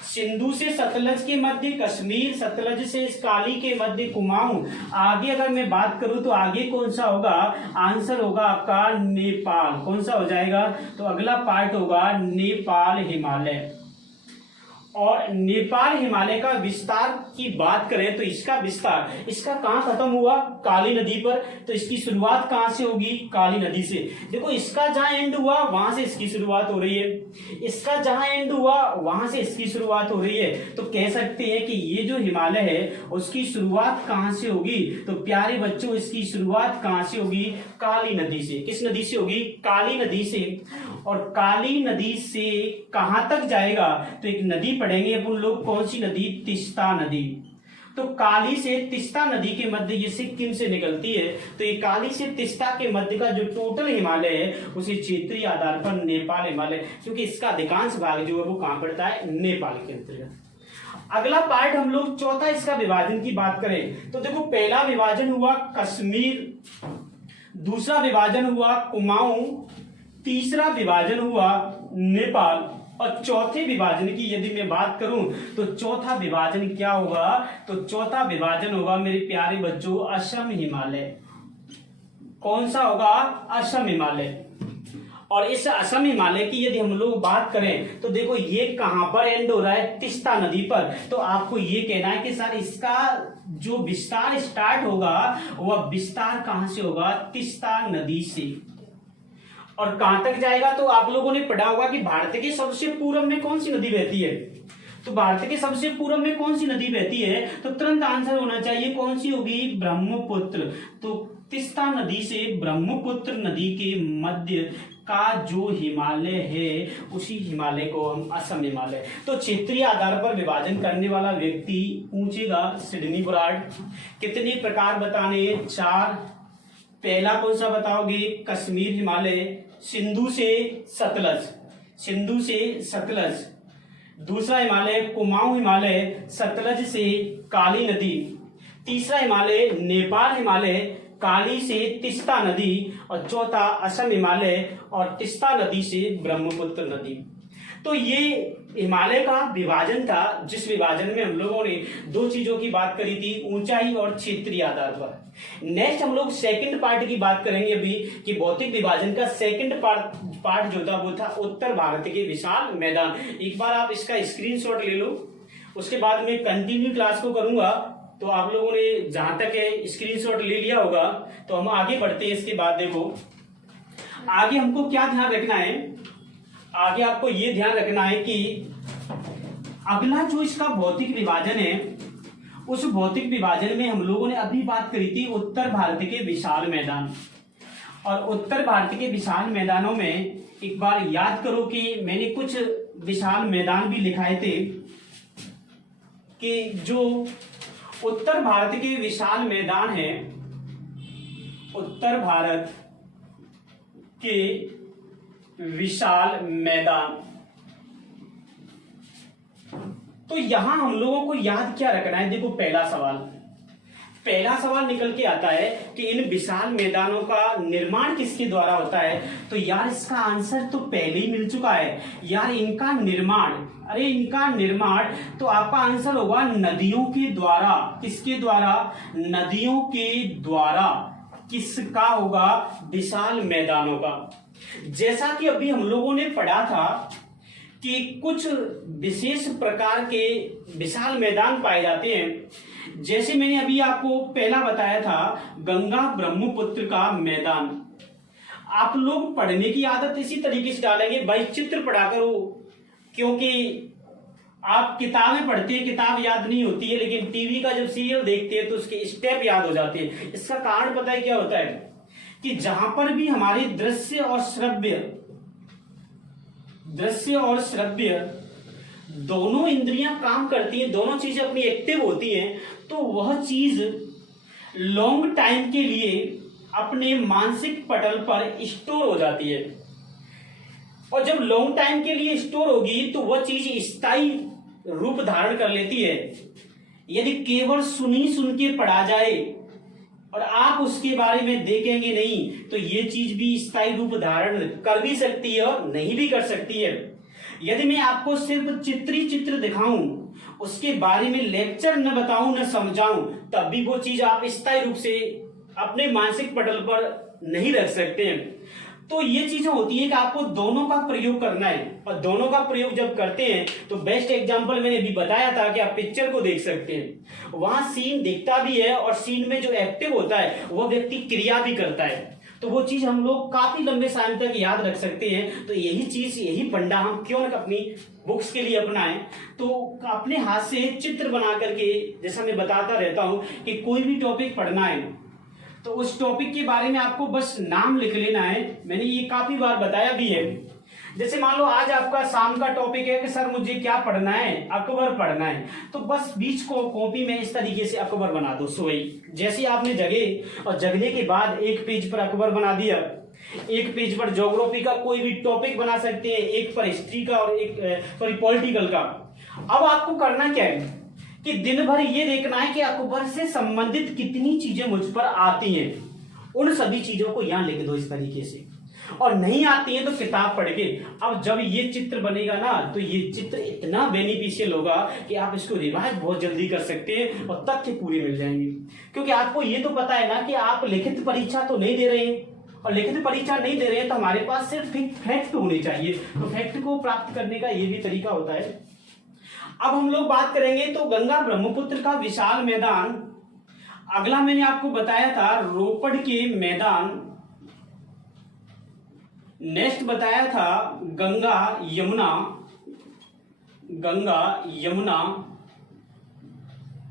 सिंधु से सतलज के मध्य कश्मीर, सतलज से काली के मध्य कुमाऊं। आगे अगर मैं बात करूं तो आगे कौन सा होगा, आंसर होगा आपका नेपाल। कौन सा हो जाएगा, तो अगला पार्ट होगा नेपाल हिमालय। और नेपाल हिमालय का विस्तार की बात करें तो इसका विस्तार, इसका कहां खत्म हुआ, काली नदी पर। तो इसकी शुरुआत कहां से होगी, काली नदी से। देखो इसका जहां एंड हुआ वहां से इसकी शुरुआत हो रही है, इसका जहां एंड हुआ वहां से इसकी शुरुआत हो रही है। तो कह सकते हैं कि ये जो हिमालय है उसकी शुरुआत कहां से होगी, तो प्यारे बच्चों इसकी शुरुआत कहां से होगी, काली नदी से। किस नदी से होगी, काली नदी से। और काली नदी से कहां तक जाएगा, तो एक नदी पढ़ेंगे अपन लोग, कौन सी नदी, तिस्ता नदी। तो काली से तिस्ता नदी के मध्य ये सिक्किम से निकलती है। तो ये काली से तिस्ता के मध्य का जो टोटल हिमालय है उसे क्षेत्रीय आधार पर नेपाल हिमालय, क्योंकि इसका अधिकांश भाग जो है वो कहां पड़ता है, नेपाल के अंतर्गत। अगला पार्ट हम लोग चौथा इसका विभाजन की बात करें तो देखो, पहला विभाजन हुआ कश्मीर, दूसरा विभाजन हुआ कुमाऊं, तीसरा विभाजन हुआ नेपाल, और चौथे विभाजन की यदि मैं बात करूं तो चौथा विभाजन क्या होगा, तो चौथा विभाजन होगा मेरे प्यारे बच्चों असम हिमालय। कौन सा होगा, असम हिमालय। और इस असम हिमालय की यदि हम लोग बात करें तो देखो ये कहां पर एंड हो रहा है, तिस्ता नदी पर। तो आपको ये कहना है कि सर इसका जो विस्तार स्टार्ट होगा वह विस्तार कहां से होगा, तिस्ता नदी से। और कहां तक जाएगा, तो आप लोगों ने पढ़ा होगा कि भारत के सबसे पूर्व में कौन सी नदी बहती है, तो भारत के सबसे पूर्व में कौन सी नदी बहती है, तो तुरंत आंसर होना चाहिए कौन सी होगी, ब्रह्मपुत्र। तो तिस्ता नदी से ब्रह्मपुत्र नदी के मध्य का जो हिमालय है उसी हिमालय को हम असम हिमालय। तो क्षेत्रीय आधार पर विभाजन करने वाला व्यक्ति पूछेगा सिडनी ब्राड, कितने प्रकार बताने, 4। पहला कौन सा बताओगे, कश्मीर हिमालय, सिंधु से सतलज, सिंधु से सतलज। दूसरा हिमालय कुमाऊं हिमालय, सतलज से काली नदी। तीसरा हिमालय नेपाल हिमालय, काली से तिस्ता नदी। और चौथा असम हिमालय और तिस्ता नदी से ब्रह्मपुत्र नदी। तो ये हिमालय का विभाजन था, जिस विभाजन में हम लोगों ने 2 चीजों की बात करी थी, ऊंचाई और क्षेत्रीय आधार पर। नेक्स्ट हम लोग सेकंड पार्ट की बात करेंगे अभी, कि भौतिक विभाजन का सेकंड पार्ट जो था वो था उत्तर भारत के विशाल मैदान। एक बार आप इसका स्क्रीनशॉट ले लो, उसके बाद मैं कंटिन्यू क्लास को करूंगा। तो आप लोगों ने जहां तक है स्क्रीनशॉट ले लिया होगा, तो हम आगे बढ़ते हैं। इसके बाद देखो आगे हमको क्या ध्यान रखना है, आगे आपको ये ध्यान रखना है कि अगला जो इसका भौतिक विभाजन है, उस भौतिक विभाजन में हम लोगों ने अभी बात करी थी उत्तर भारत के विशाल मैदान। और उत्तर भारत के विशाल मैदानों में एक बार याद करो कि मैंने कुछ विशाल मैदान भी लिखाए थे कि जो उत्तर भारत के विशाल मैदान है, उत्तर भारत के विशाल मैदान, तो यहां हम लोगों को याद क्या रखना है। देखो पहला सवाल निकल के आता है कि इन विशाल मैदानों का निर्माण किसके द्वारा होता है। तो यार इसका आंसर तो पहले ही मिल चुका है यार, इनका निर्माण तो आपका आंसर होगा नदियों के द्वारा। किसके द्वारा? नदियों के द्वारा। किसका होगा? विशाल मैदानों का। जैसा कि अभी हम लोगों ने पढ़ा था कि कुछ विशेष प्रकार के विशाल मैदान पाए जाते हैं। जैसे मैंने अभी आपको पहला बताया था गंगा ब्रह्मपुत्र का मैदान। आप लोग पढ़ने की आदत इसी तरीके से डालेंगे, भाई चित्र पढ़ा करो, क्योंकि आप किताबें पढ़ते हैं, किताब याद नहीं होती है, लेकिन टीवी का जब सीरियल देखते हैं तो उसके स्टेप याद हो जाते हैं। इसका कारण पता है क्या होता है कि जहां पर भी हमारे दृश्य और श्रव्य दोनों इंद्रियां काम करती हैं, दोनों चीजें अपनी एक्टिव होती हैं, तो वह चीज लॉन्ग टाइम के लिए अपने मानसिक पटल पर स्टोर हो जाती है। और जब लॉन्ग टाइम के लिए स्टोर होगी तो वह चीज स्थायी रूप धारण कर लेती है। यदि केवल सुन के पढ़ा जाए और आप उसके बारे में देखेंगे नहीं, तो ये चीज भी स्थायी रूप धारण कर भी सकती है और नहीं भी कर सकती है। यदि मैं आपको सिर्फ चित्र दिखाऊं, उसके बारे में लेक्चर न बताऊं न समझाऊं, तब भी वो चीज आप स्थायी रूप से अपने मानसिक पटल पर नहीं रख सकते हैं। तो ये चीजें होती है कि आपको दोनों का प्रयोग करना है, और दोनों का प्रयोग जब करते हैं तो बेस्ट एग्जांपल मैंने अभी बताया था कि आप पिक्चर को देख सकते हैं, वहां सीन दिखता भी है और सीन में जो एक्टिव होता है वह व्यक्ति क्रिया भी करता है, तो वो चीज हम लोग काफी लंबे समय तक याद रख सकते हैं। तो यही फंडा हम क्यों न अपनी बुक्स के लिए अपनाएं। तो अपने हाथ से चित्र बना करके, जैसा मैं बताता रहता हूं कि कोई भी टॉपिक पढ़ना है तो उस टॉपिक के बारे में आपको बस नाम लिख लेना है। मैंने ये काफी बार बताया भी है। जैसे मान लो आज आपका शाम का टॉपिक है कि सर मुझे क्या पढ़ना है, अकबर पढ़ना है, तो बस बीच को कॉपी में इस तरीके से अकबर बना दो। सोई जैसे आपने जगे और जगने के बाद एक पेज पर अकबर बना दिया, एक पेज पर ज्योग्राफी का कोई भी टॉपिक बना सकते हैं, एक पर हिस्ट्री का और एक पॉलिटिकल का। अब आपको करना क्या है कि दिन भर ये देखना है कि अकबर से संबंधित कितनी चीजें मुझ पर आती हैं, उन सभी चीजों को यहां लिख दो इस तरीके से। और नहीं आती है तो किताब पढ़ के, अब जब ये चित्र बनेगा ना तो ये चित्र इतना बेनिफिशियल होगा कि आप इसको रिवाइज बहुत जल्दी कर सकते हैं और तथ्य पूरे मिल जाएंगे। क्योंकि आपको ये तो पता है ना कि आप लिखित परीक्षा तो नहीं दे रहे हैं, और लिखित परीक्षा नहीं दे रहे हैं तो हमारे पास सिर्फ एक फैक्ट होने चाहिए। तो फैक्ट को प्राप्त करने का ये भी तरीका होता है। अब हम लोग बात करेंगे तो गंगा ब्रह्मपुत्र का विशाल मैदान। अगला मैंने आपको बताया था रोपड़ के मैदान। नेक्स्ट बताया था गंगा यमुना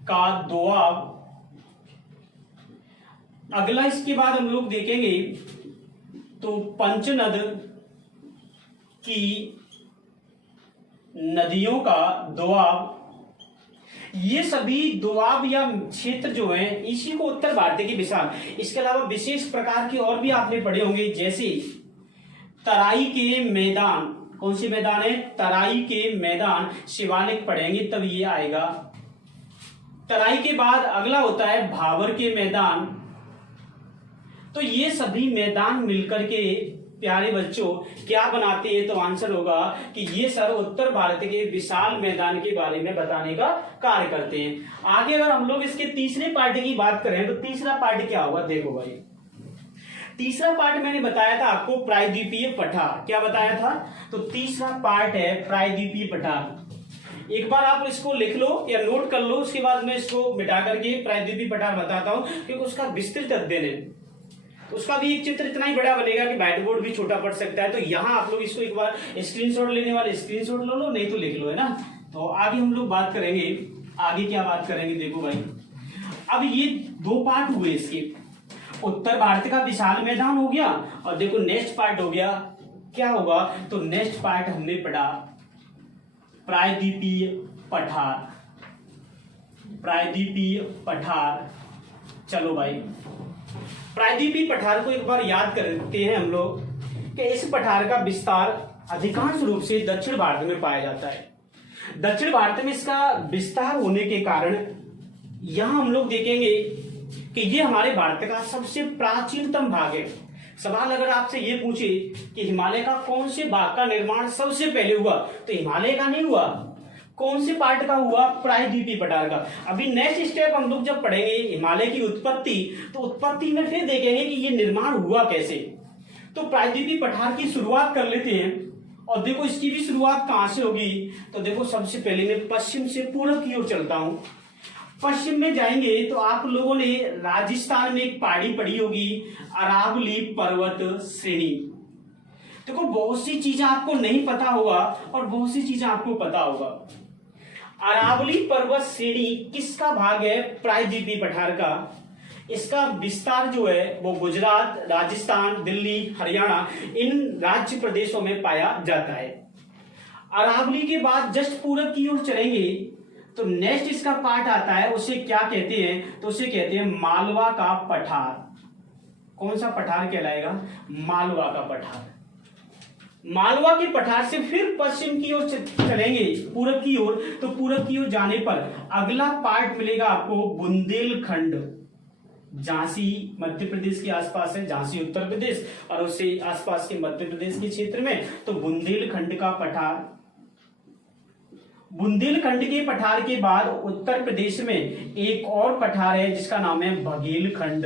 का दोआब। अगला इसके बाद हम लोग देखेंगे तो पंचनद की नदियों का दोआब। ये सभी दोआब या क्षेत्र जो है इसी को उत्तर भारत की विशाल। इसके अलावा विशेष प्रकार के और भी आपने पढ़े होंगे, जैसे तराई के मैदान। कौन से मैदान है? तराई के मैदान। शिवालिक पढ़ेंगे तब ये आएगा। तराई के बाद अगला होता है भाबर के मैदान। तो ये सभी मैदान मिलकर के प्यारे बच्चों क्या बनाते हैं? तो आंसर होगा कि ये सर उत्तर भारत के विशाल मैदान के बारे में बताने का कार्य करते हैं। आगे अगर हम लोग इसके तीसरे पार्ट की बात करें तो तीसरा पार्ट क्या होगा? देखो भाई, तीसरा पार्ट मैंने बताया था आपको प्रायद्वीपीय पठार। क्या बताया था? तो तीसरा पार्ट है प्रायद्वीपीय पठार। एक बार आप इसको लिख लो या नोट कर लो, उसके बाद मैं इसको मिटा करके प्रायद्वीपीय पठार बताता हूं क्योंकि उसका विस्तृत अध्ययन है। उसका भी एक चित्र इतना ही बड़ा बनेगा कि व्हाइट बोर्ड भी छोटा पड़ सकता है। तो यहाँ आप लोग इसको एक बार स्क्रीनशॉट लेने वाले स्क्रीनशॉट ले लो, नहीं तो लिख लो, है ना। तो आगे हम लोग बात करेंगे, आगे क्या बात करेंगे देखो भाई। अब ये दो पार्ट हुए इसके, उत्तर भारत का विशाल मैदान हो गया और देखो नेक्स्ट पार्ट हो गया, क्या होगा तो नेक्स्ट पार्ट हमने पढ़ा प्रायद्वीपीय पठार, प्रायद्वीपीय पठार। चलो भाई प्रायद्वीपीय पठार को एक बार याद करते हैं हम लोग कि इस पठार का विस्तार अधिकांश रूप से दक्षिण भारत में पाया जाता है। दक्षिण भारत में इसका विस्तार होने के कारण यहां हम लोग देखेंगे कि ये हमारे भारत का सबसे प्राचीनतम भाग है। सवाल अगर आपसे ये पूछे कि हिमालय का कौन से भाग का निर्माण सबसे पहले हुआ, तो हिमालय का नहीं हुआ, कौन से पार्ट का हुआ, प्रायद्वीपीय पठार का। अभी नेक्स्ट स्टेप हम लोग जब पढ़ेंगे हिमालय की उत्पत्ति, तो उत्पत्ति में फिर देखेंगे कि ये निर्माण हुआ कैसे। तो प्रायद्वीपीय पठार की शुरुआत कर लेते हैं और देखो इसकी भी शुरुआत कहां से होगी। तो देखो सबसे पहले मैं पश्चिम से पूर्व की ओर चलता हूं। पश्चिम में जाएंगे तो आप लोगों ने राजस्थान में एक पहाड़ी पड़ी होगी, अरावली पर्वत श्रेणी। देखो बहुत सी चीजें आपको नहीं पता होगा और बहुत सी चीजें आपको पता होगा। अरावली पर्वत श्रेणी किसका भाग है, प्रायद्वीपीय पठार का। इसका विस्तार जो है वो गुजरात, राजस्थान, दिल्ली, हरियाणा इन राज्य प्रदेशों में पाया जाता है। अरावली के बाद जस्ट पूरब की ओर चलेंगे तो नेक्स्ट इसका पार्ट आता है, उसे क्या कहते हैं, तो उसे कहते हैं मालवा का पठार। कौन सा पठार कहलाएगा, मालवा का पठार। मालवा के पठार से फिर पश्चिम की ओर चलेंगे पूरब की ओर, तो पूरब की ओर जाने पर अगला पार्ट मिलेगा आपको बुंदेलखंड। झांसी मध्य प्रदेश के आसपास है, झांसी उत्तर प्रदेश और उससे आसपास के मध्य प्रदेश के क्षेत्र में, तो बुंदेलखंड का पठार। बुंदेलखंड के पठार के बाद उत्तर प्रदेश में एक और पठार है जिसका नाम है बघेलखंड।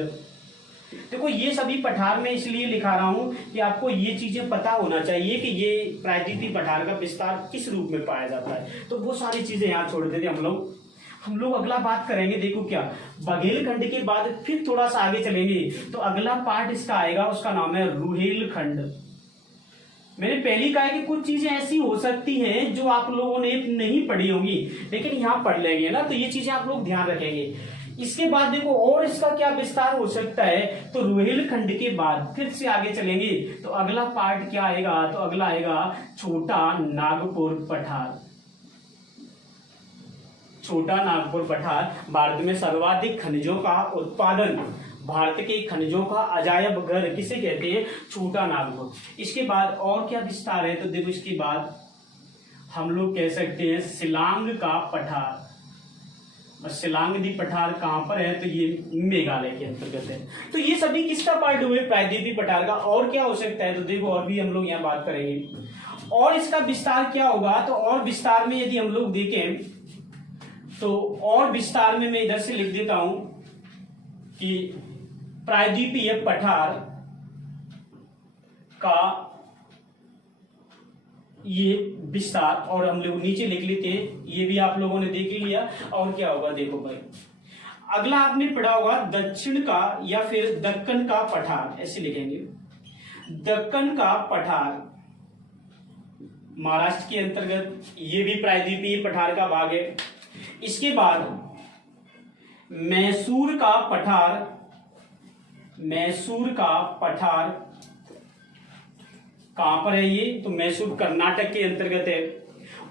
देखो ये सभी पठार में इसलिए लिखा रहा हूं कि आपको ये चीजें पता होना चाहिए कि ये प्रायद्वीपीय पठार का विस्तार किस रूप में पाया जाता है। तो वो सारी चीजें यहाँ छोड़ देते हम लोग अगला बात करेंगे। देखो क्या बघेलखंड के बाद फिर थोड़ा सा आगे चलेंगे तो अगला पार्ट इसका आएगा, उसका नाम है रुहेलखंड। मैंने पहले कहा कि कुछ चीजें ऐसी हो सकती हैं जो आप लोगों ने नहीं पढ़ी होंगी, लेकिन यहाँ पढ़ लेंगे ना, तो ये चीजें आप लोग ध्यान रखेंगे। इसके बाद देखो और इसका क्या विस्तार हो सकता है, तो रुहेलखंड के बाद फिर से आगे चलेंगे तो अगला पार्ट क्या आएगा, तो अगला आएगा छोटा नागपुर पठार। छोटा नागपुर पठार भारत में सर्वाधिक खनिजों का उत्पादन, भारत के खनिजों का अजायब घर किसे कहते हैं, छोटा नागपुर। इसके बाद और क्या विस्तार है, तो देखो इसके बाद हम लोग कह सकते हैं शिलांग का पठार। और शिलांगदी पठार कहां पर है, तो ये मेघालय के अंतर्गत है। तो ये सभी किसका पार्ट हुए, प्रायद्वीपीय पठार का। और क्या हो सकता है, तो देखो और भी हम लोग यहाँ बात करेंगे और इसका विस्तार क्या होगा। तो और विस्तार में यदि हम लोग देखें तो और विस्तार में मैं इधर से लिख देता हूं कि प्रायद्वीपीय पठार का ये विस्तार, और हम लोग नीचे लिख लेते हैं, ये भी आप लोगों ने देख ही लिया। और क्या होगा देखो भाई, अगला आपने पढ़ा होगा दक्षिण का या फिर दक्कन का पठार, ऐसे लिखेंगे। दक्कन का पठार महाराष्ट्र के अंतर्गत, ये भी प्रायद्वीपीय पठार का भाग है। इसके बाद मैसूर का पठार, मैसूर का पठार कहां पर है ये, तो मैसूर कर्नाटक के अंतर्गत है।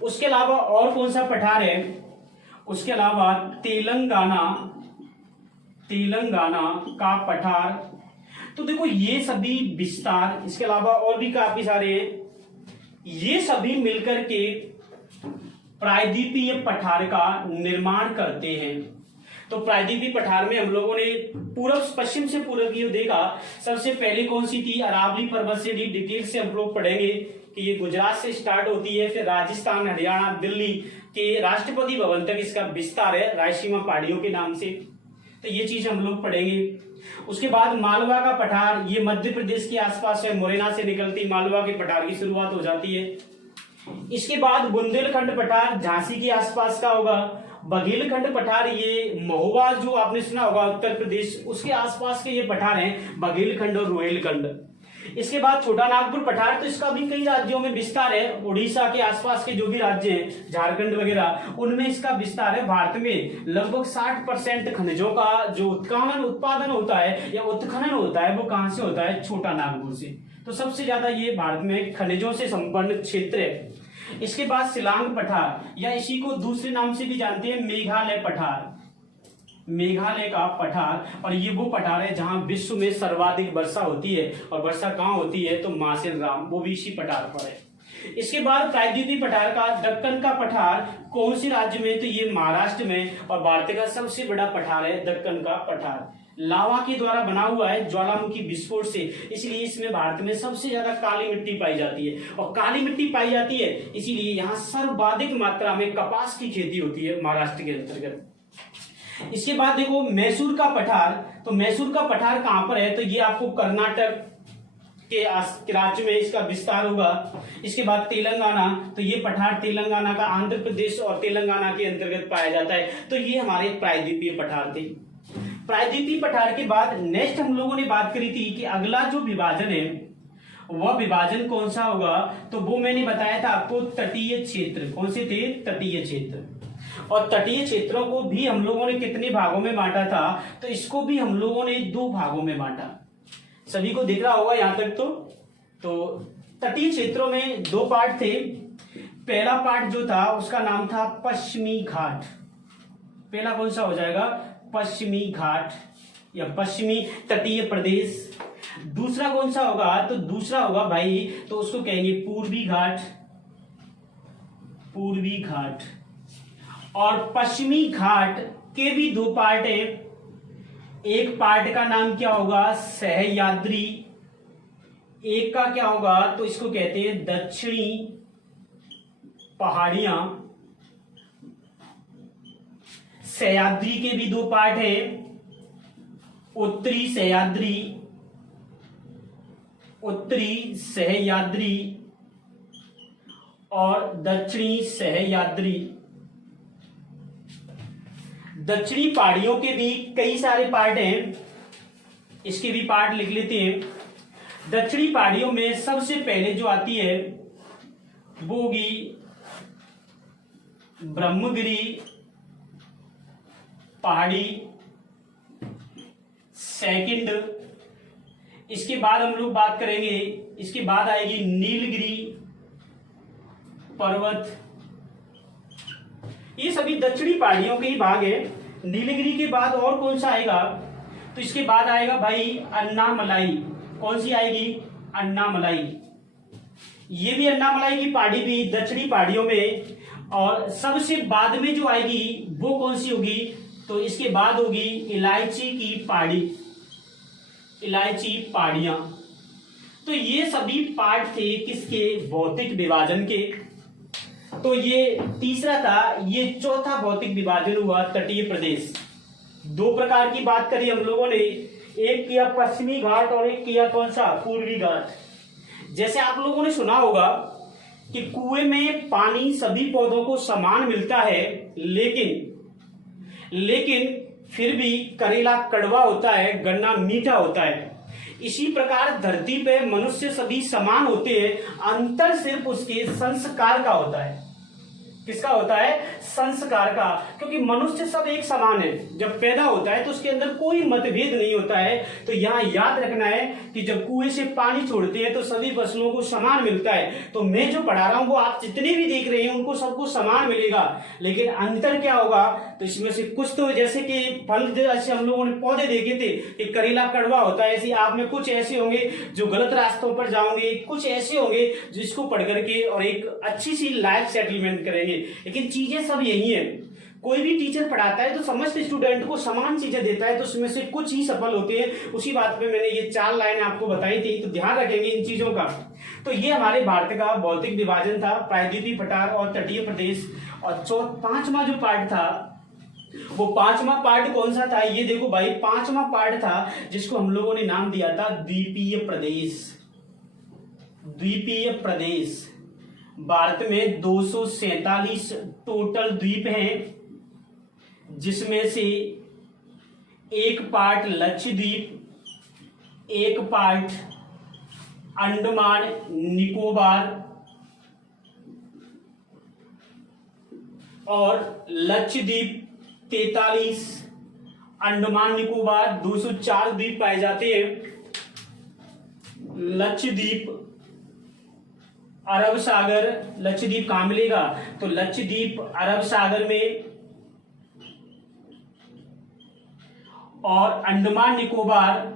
उसके अलावा और कौन सा पठार है, उसके अलावा तेलंगाना, तेलंगाना का पठार। तो देखो ये सभी विस्तार, इसके अलावा और भी काफी सारे हैं, ये सभी मिलकर के प्रायद्वीपीय पठार का निर्माण करते हैं। तो प्रायद्वीपीय पठार में हम लोगों ने पूर्व पश्चिम से पूर्व की ओर देखा। सबसे पहले कौन सी थी, अरावली पर्वत से। डिटेल से हम लोग पढ़ेंगे कि ये गुजरात से स्टार्ट होती है, फिर राजस्थान, हरियाणा, दिल्ली के राष्ट्रपति भवन तक इसका विस्तार है, रायसीमा पहाड़ियों के नाम से। तो ये चीज हम लोग पढ़ेंगे। उसके बाद मालवा का पठार, ये मध्य प्रदेश के आसपास है, मुरैना से निकलती मालवा के पठार की शुरुआत हो जाती है। इसके बाद बुंदेलखंड पठार झांसी के आसपास का होगा। बघेलखंड पठार ये महोबा जो आपने सुना होगा उत्तर प्रदेश, उसके आसपास के ये पठार हैं बघेलखंड और रोहिलखंड। इसके बाद छोटा नागपुर पठार, तो इसका भी कई राज्यों में विस्तार है। उड़ीसा के आसपास के जो भी राज्य हैं, झारखंड वगैरह, उनमें इसका विस्तार है। भारत में लगभग 60% खनिजों का जो उत्पादन होता है या उत्खनन होता है वो कहां से होता है? छोटा नागपुर से। तो सबसे ज्यादा ये भारत में खनिजों से संपन्न क्षेत्र है। इसके बाद शिलांग पठार, या इसी को दूसरे नाम से भी जानते हैं मेघालय पठार, मेघालय का पठार। और ये वो पठार है जहां विश्व में सर्वाधिक वर्षा होती है। और वर्षा कहां होती है? तो मासेन राम, वो भी इसी पठार पर है। इसके बाद प्रायद्वीपीय पठार का दक्कन का पठार कौन से राज्य में? तो ये महाराष्ट्र में। और भारत का सबसे बड़ा पठार है दक्कन का पठार। लावा के द्वारा बना हुआ है, ज्वालामुखी विस्फोट से, इसलिए इसमें भारत में सबसे ज्यादा काली मिट्टी पाई जाती है। और काली मिट्टी पाई जाती है इसीलिए यहाँ सर्वाधिक मात्रा में कपास की खेती होती है महाराष्ट्र के अंतर्गत। इसके बाद देखो मैसूर का पठार, तो मैसूर का पठार कहां पर है? तो ये आपको कर्नाटक के राज्य में इसका विस्तार होगा। इसके बाद तेलंगाना, तो ये पठार तेलंगाना का आंध्र प्रदेश और तेलंगाना के अंतर्गत पाया जाता है। तो ये हमारे प्रायद्वीपीय पठार थे। प्रायद्वीपीय पठार के बाद नेक्स्ट हम लोगों ने बात करी थी कि अगला जो विभाजन है वह विभाजन कौन सा होगा? तो वो मैंने बताया था आपको तटीय क्षेत्र। कौन से थे? तटीय क्षेत्र। और तटीय क्षेत्रों को भी हम लोगों ने कितने भागों में बांटा था? तो इसको भी हम लोगों ने 2 भागों में बांटा। सभी को दिख रहा होगा यहां तक। तो तटीय क्षेत्रों में 2 पार्ट थे। पहला पार्ट जो था उसका नाम था पश्चिमी घाट। पहला कौन सा हो जाएगा? पश्चिमी घाट या पश्चिमी तटीय प्रदेश। दूसरा कौन सा होगा? तो दूसरा होगा भाई, तो उसको कहेंगे पूर्वी घाट। पूर्वी घाट। और पश्चिमी घाट के भी 2 पार्ट है। एक पार्ट का नाम क्या होगा? सह्याद्री। एक का क्या होगा? तो इसको कहते हैं दक्षिणी पहाड़ियां। सह्याद्री के भी 2 पार्ट है, उत्तरी सह्याद्री, उत्तरी सह्याद्री और दक्षिणी सह्याद्री। दक्षिणी पहाड़ियों के भी कई सारे पार्ट हैं, इसके भी पार्ट लिख लेते हैं। दक्षिणी पहाड़ियों में सबसे पहले जो आती है वो होगी ब्रह्मगिरी पहाड़ी, सेकंड। इसके बाद हम लोग बात करेंगे, इसके बाद आएगी नीलगिरी पर्वत। ये सभी दक्षिणी पहाड़ियों के ही भाग है। नीलगिरी के बाद और कौन सा आएगा? तो इसके बाद आएगा भाई अन्नामलाई। कौन सी आएगी? अन्नामलाई। ये भी अन्नामलाई की पहाड़ी भी दक्षिणी पहाड़ियों में। और सबसे बाद में जो आएगी वो कौन सी होगी? तो इसके बाद होगी इलायची की पहाड़ी, इलायची पहाड़ियां। तो ये सभी पार्ट थे किसके? भौतिक विभाजन के। तो ये तीसरा था। ये चौथा भौतिक विभाजन हुआ तटीय प्रदेश। 2 प्रकार की बात करी हम लोगों ने, एक किया पश्चिमी घाट और एक किया कौन सा? पूर्वी घाट। जैसे आप लोगों ने सुना होगा कि कुएं में पानी सभी पौधों को समान मिलता है, लेकिन फिर भी करेला कड़वा होता है, गन्ना मीठा होता है। इसी प्रकार धरती पे मनुष्य सभी समान होते हैं, अंतर सिर्फ उसके संस्कार का होता है। किसका होता है? संस्कार का। क्योंकि मनुष्य सब एक समान है। जब पैदा होता है तो उसके अंदर कोई मतभेद नहीं होता है। तो यहाँ याद रखना है कि जब कुएं से पानी छोड़ते हैं तो सभी फसलों को समान मिलता है। तो मैं जो पढ़ा रहा हूं वो आप जितने भी देख रहे हैं उनको सबको समान मिलेगा, लेकिन अंतर क्या होगा? तो इसमें से कुछ तो जैसे कि फल, जैसे हम लोगों ने पौधे देखे थे कि करेला कड़वा होता है, ऐसे आप में कुछ ऐसे होंगे जो गलत रास्तों पर जाओगे, कुछ ऐसे होंगे जिसको पढ़ करके और एक अच्छी सी लाइफ सेटलमेंट करेंगे। लेकिन चीजें सब यही है। कोई भी टीचर पढ़ाता है तो समस्त स्टूडेंट को समान चीजें देता है, तो उसमें से कुछ ही सफल होते हैं। उसी बात पे मैंने ये 4 लाइनें आपको बताई थी, तो ध्यान रखेंगे इन चीजों का। तो ये हमारे भारत का भौतिक विभाजन था, प्रायद्वीपीय पठार और तटीय प्रदेश। और 5वां जो पार्ट था वो 5वां पार्ट कौन सा था? ये देखो भाई, 5वां पार्ट था जिसको हम लोगों ने नाम दिया था द्वीपीय प्रदेश। द्वीपीय प्रदेश। भारत में 247 टोटल द्वीप हैं, जिसमें से एक पार्ट लक्षद्वीप, एक पार्ट अंडमान निकोबार और लक्षद्वीप 43, अंडमान निकोबार 204 द्वीप पाए जाते हैं। लक्षद्वीप, अरब सागर, लक्षद्वीप कहाँ मिलेगा? तो लक्षद्वीप अरब सागर में और अंडमान निकोबार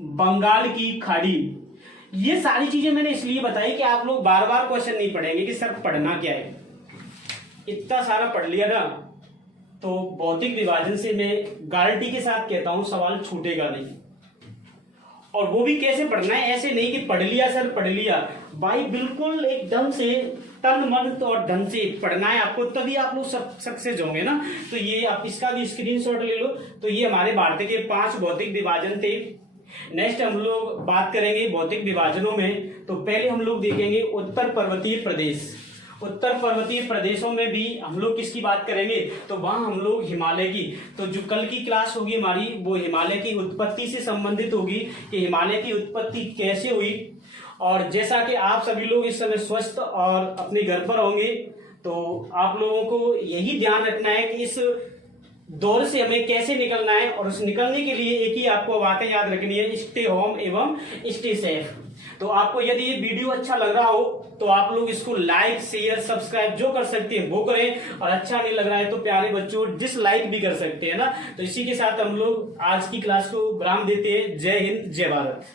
बंगाल की खाड़ी। ये सारी चीजें मैंने इसलिए बताई कि आप लोग बार बार क्वेश्चन नहीं पढ़ेंगे कि सर पढ़ना क्या है। इतना सारा पढ़ लिया ना तो भौतिक विभाजन से मैं गारंटी के साथ कहता हूं सवाल छूटेगा नहीं। और वो भी कैसे पढ़ना है, ऐसे नहीं कि पढ़ लिया सर पढ़ लिया भाई, बिल्कुल एकदम से तन मन तो और धन से पढ़ना है आपको, तभी आप लोग सक्सेस होंगे ना। तो ये आप इसका भी स्क्रीनशॉट ले लो। तो ये हमारे भारत के 5 भौतिक विभाजन थे। नेक्स्ट हम लोग बात करेंगे भौतिक विभाजनों में। तो पहले हम लोग देखेंगे उत्तर पर्वतीय प्रदेश। उत्तर पर्वतीय प्रदेशों में भी हम लोग किसकी बात करेंगे? तो वहां हम लोग हिमालय की, तो जो कल की क्लास होगी हमारी वो हिमालय की उत्पत्ति से संबंधित होगी कि हिमालय की उत्पत्ति कैसे हुई। और जैसा कि आप सभी लोग इस समय स्वस्थ और अपने घर पर होंगे, तो आप लोगों को यही ध्यान रखना है कि इस दौर से हमें कैसे निकलना है। और उस निकलने के लिए एक ही आपको बातें याद रखनी है, स्टे होम एवं स्टे सेफ। तो आपको यदि ये वीडियो अच्छा लग रहा हो तो आप लोग इसको लाइक शेयर सब्सक्राइब जो कर सकते हैं वो करें, और अच्छा नहीं लग रहा है तो प्यारे बच्चों डिसलाइक भी कर सकते हैं ना। तो इसी के साथ हम लोग आज की क्लास को विराम देते हैं। जय हिंद, जय भारत।